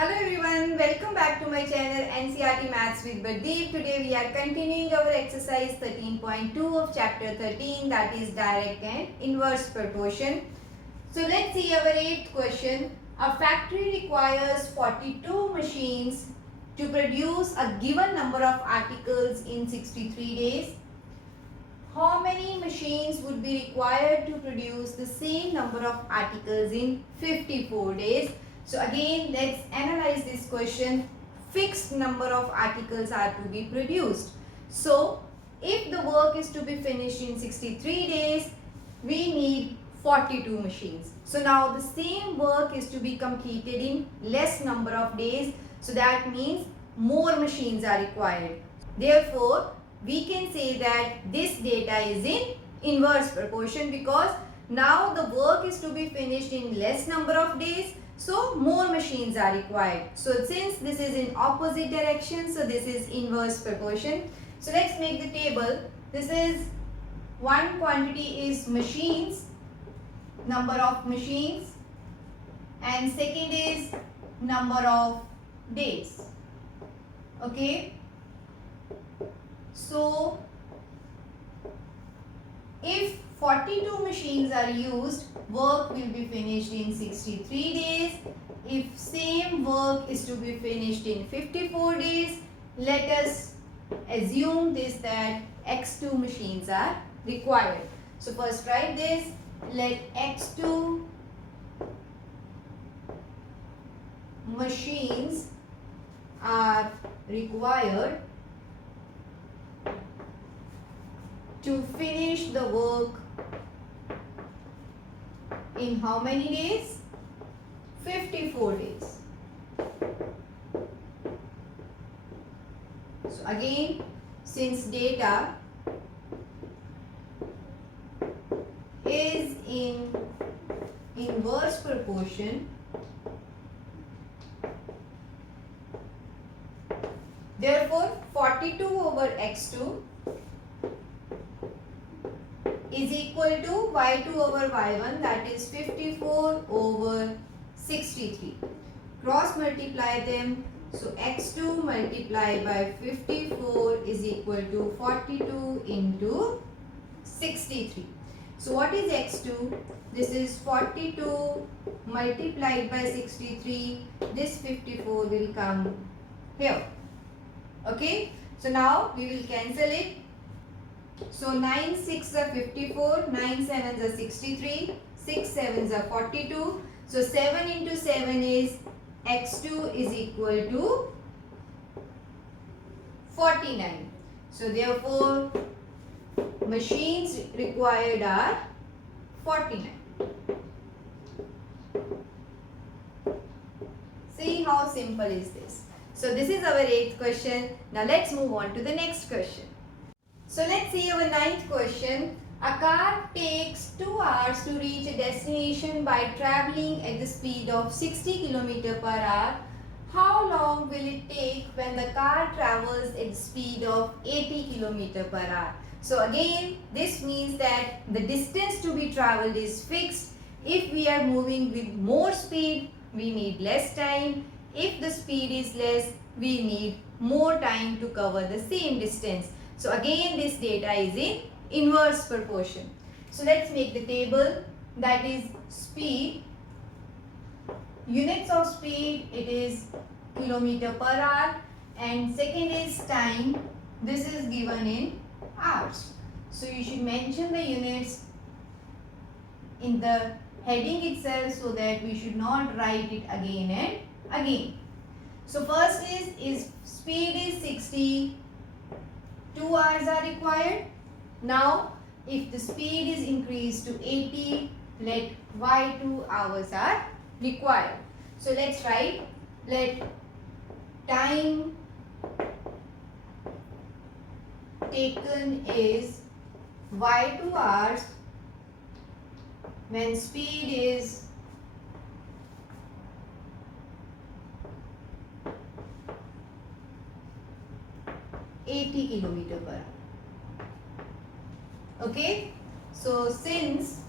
Hello everyone, welcome back to my channel NCERT Maths with Bardeep. Today we are continuing our exercise 13.2 of chapter 13, that is direct and inverse proportion. So let's see our 8th question. A factory requires 42 machines to produce a given number of articles in 63 days. How many machines would be required to produce the same number of articles in 54 days? So again, let's analyze this question. Fixed number of articles are to be produced. So if the work is to be finished in 63 days, we need 42 machines. So now the same work is to be completed in less number of days. So that means more machines are required. Therefore, we can say that this data is in inverse proportion because now the work is to be finished in less number of days, so more machines are required. So since this is in opposite direction, so this is inverse proportion. So let's make the table. This is one quantity is machines, number of machines, and second is number of days. Okay. So, if 42 machines are used, work will be finished in 63 days. If same work is to be finished in 54 days, let us assume this that x2 machines are required. So, first write this, let x2 machines are required to finish the work in how many days? 54 days. So again, since data is in inverse proportion, therefore 42 over x2 is equal to y2 over y1, that is 54 over 63. Cross multiply them. So x2 multiplied by 54 is equal to 42 into 63. So what is x2? This is 42 multiplied by 63. This 54 will come here. Okay. So now we will cancel it. So 9 6 are 54, 9 7 are 63, 6 7 are 42. So 7 into 7 is x2 is equal to 49. So therefore machines required are 49. See how simple is this. So this is our 8th question. Now let's move on to the next question. So let's see our 9th question. A car takes 2 hours to reach a destination by traveling at the speed of 60 km per hour. How long will it take when the car travels at the speed of 80 km per hour? So again, this means that the distance to be traveled is fixed. If we are moving with more speed, we need less time. If the speed is less, we need more time to cover the same distance. So again, this data is in inverse proportion. So let's make the table, that is speed. Units of speed, it is kilometer per hour, and second is time. This is given in hours. So you should mention the units in the heading itself so that we should not write it again and again. So first is speed is 60. 2 hours are required. Now, if the speed is increased to 80, let y2 hours are required. So, let's write, let time taken is y2 hours when speed is 80 km per hour. Okay. So since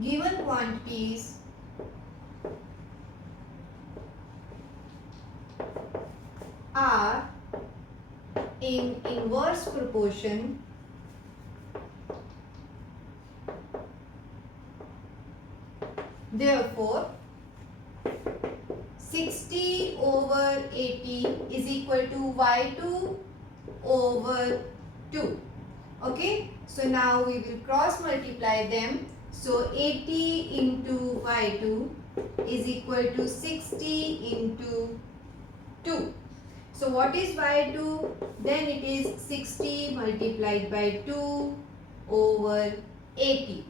given quantities are in inverse proportion, therefore 60 over 80 is equal to y2 over 2. Okay, so now we will cross multiply them. So 80 into y2 is equal to 60 into 2. So what is y2? Then it is 60 multiplied by 2 over 80.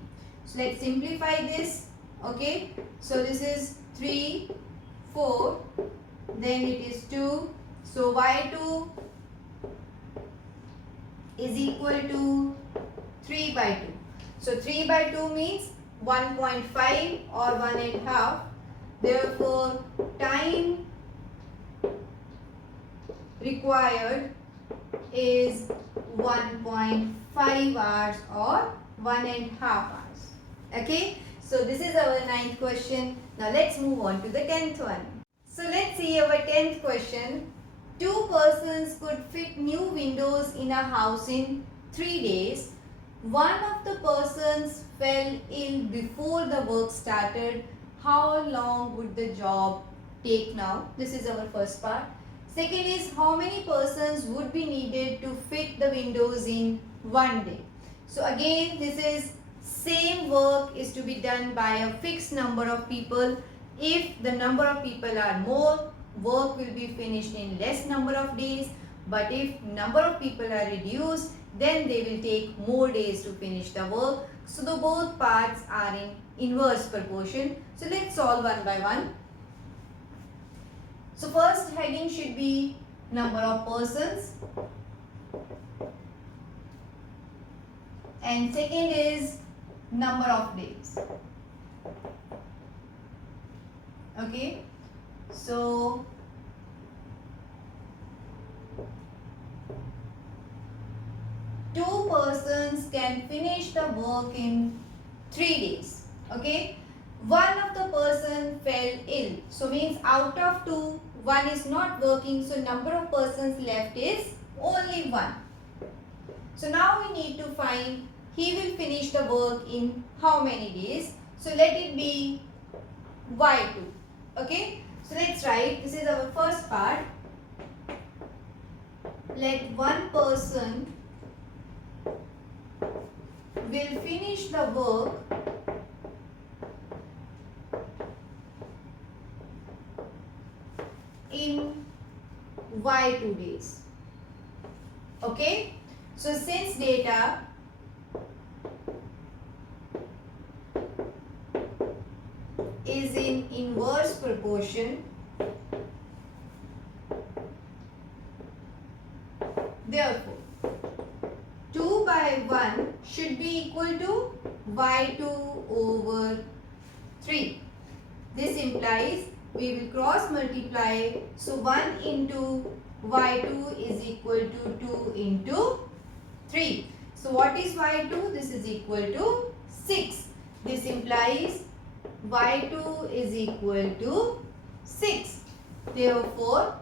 So let's simplify this. Okay, so this is 3, 4, then it is 2. So y2 is equal to 3 by 2. So 3 by 2 means 1.5 or 1.5. Therefore, time required is 1.5 hours or 1.5 hours. Okay, so this is our 9th question. Now let's move on to the 10th one. So let's see our 10th question. Two persons could fit new windows in a house in 3 days. One of the persons fell ill before the work started. How long would the job take now? This is our first part. Second is, how many persons would be needed to fit the windows in 1 day? So again, this is same work is to be done by a fixed number of people. If the number of people are more, work will be finished in less number of days. But if number of people are reduced, then they will take more days to finish the work. So the both parts are in inverse proportion. So let's solve one by one. So first heading should be number of persons, and second is number of days. Okay, so two persons can finish the work in 3 days. Okay, one of the person fell ill, so means out of two, one is not working, so number of persons left is only 1. So now we need to find he will finish the work in how many days. So let it be y2. Okay, so let's write, this is our first part. Let one person will finish the work in y2 days. Okay, so since data is in inverse proportion, therefore 2 by 1 should be equal to y2 over 3. This implies we will cross multiply, so 1 into y2 is equal to 2 into 3. So what is y2? This is equal to 6. This implies y2 is equal to 6. Therefore,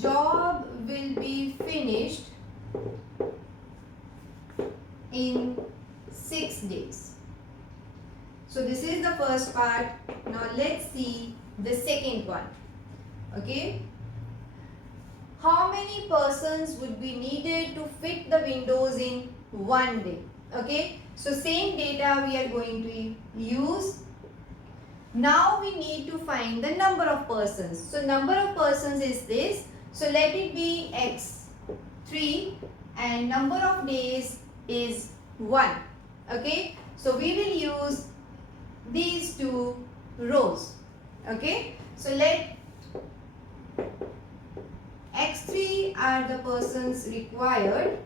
job will be finished in 6 days. So this is the first part. Now let's see the second one. Okay, how many persons would be needed to fit the windows in 1 day? Okay, so same data we are going to use. Now we need to find the number of persons. So number of persons is this. So let it be x3 and number of days is 1. Okay, so we will use these two rows. Okay, so let x3 are the persons required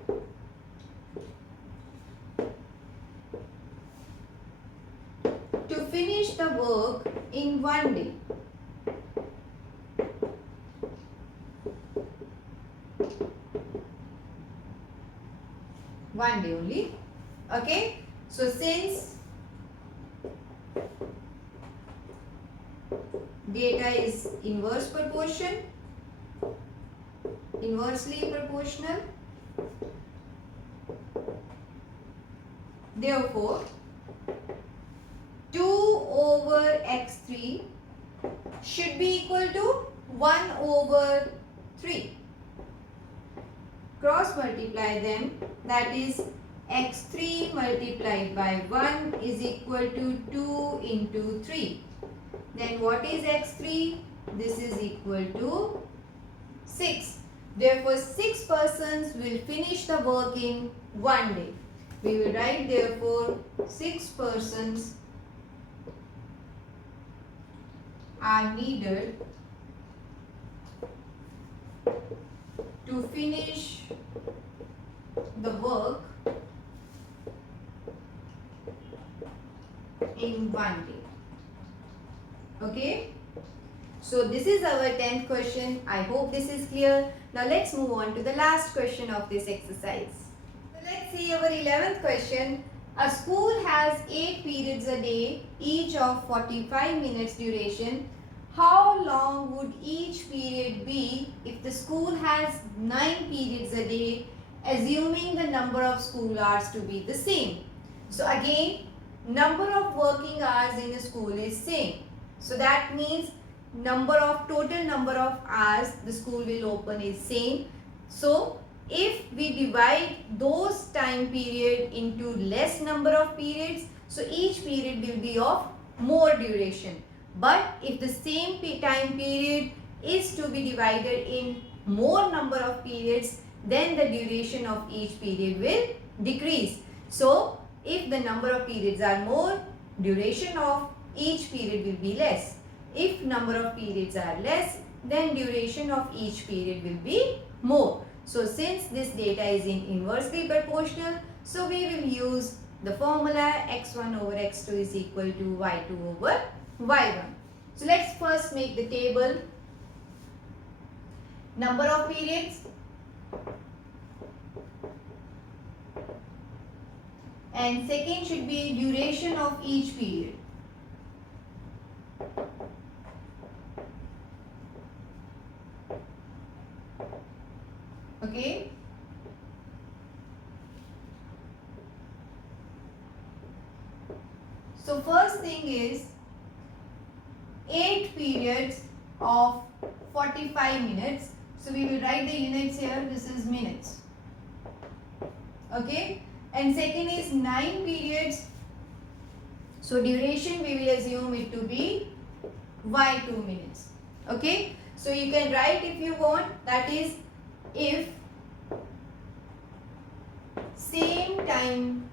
to finish the work in 1 day. One day only. Okay, so since data is inverse proportion, inversely proportional. Therefore, 2 over x3 should be equal to 1 over 3. Cross multiply them, that is x3 multiplied by 1 is equal to 2 into 3. Then what is x3? This is equal to 6. Therefore, 6 persons will finish the work in one day. We will write therefore 6 persons are needed to finish the work in one day. Okay? So this is our 10th question. I hope this is clear. Now let's move on to the last question of this exercise. So let's see our 11th question. A school has 8 periods a day, each of 45 minutes duration. How long would each period be if the school has 9 periods a day, assuming the number of school hours to be the same? So again, number of working hours in a school is same. So that means total number of hours the school will open is same. So if we divide those time period into less number of periods, so each period will be of more duration. But if the same time period is to be divided in more number of periods, then the duration of each period will decrease. So if the number of periods are more, duration of each period will be less. If number of periods are less, then duration of each period will be more. So since this data is in inversely proportional, so we will use the formula x1 over x2 is equal to y2 over y1. So let's first make the table. Number of periods and second should be duration of each period. Okay. So first thing is 8 periods of 45 minutes. So we will write the units here. This is minutes. Okay. And second is 9 periods. So duration we will assume it to be y2 minutes. Okay. So you can write if you want, that is if same time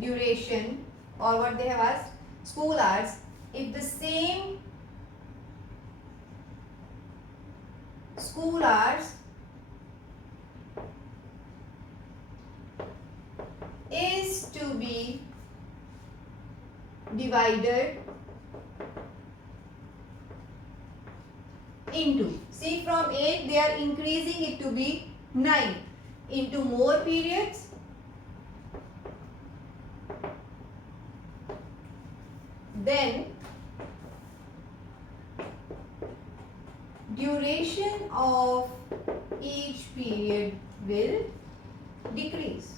duration, or what they have asked, school hours, if the same school hours is to be divided into, see from 8 they are increasing it to be 9, into more periods, then duration of each period will decrease.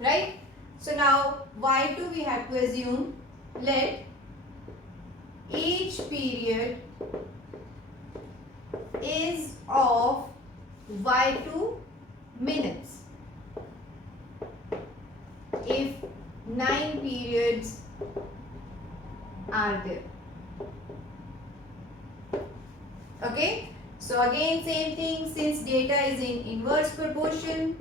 Right? So now y2 we have to assume, let each period is of y2 minutes if 9 periods are there. Okay. So again same thing, since data is in inverse proportion,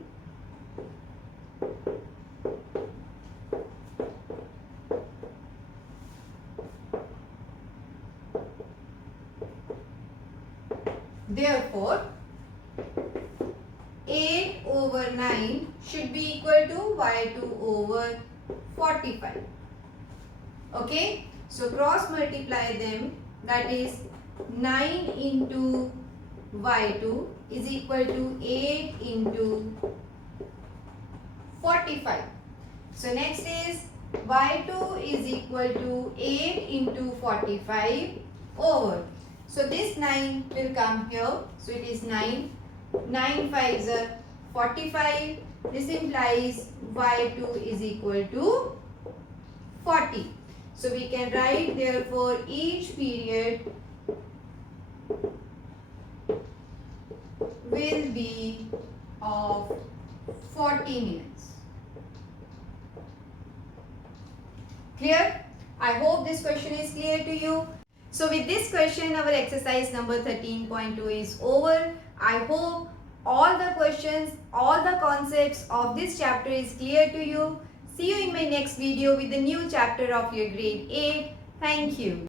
therefore 8 over 9 should be equal to y2 over 45. Okay. So cross multiply them, that is 9 into y2 is equal to 8 into 45. So next is y2 is equal to 8 into 45 over. So this 9 will come here. So it is 9. 9 5s are 45. This implies y2 is equal to 40. So we can write therefore each period will be of 40 minutes. Clear? I hope this question is clear to you. So with this question, our exercise number 13.2 is over. I hope all the questions, all the concepts of this chapter is clear to you. See you in my next video with the new chapter of your grade 8. Thank you.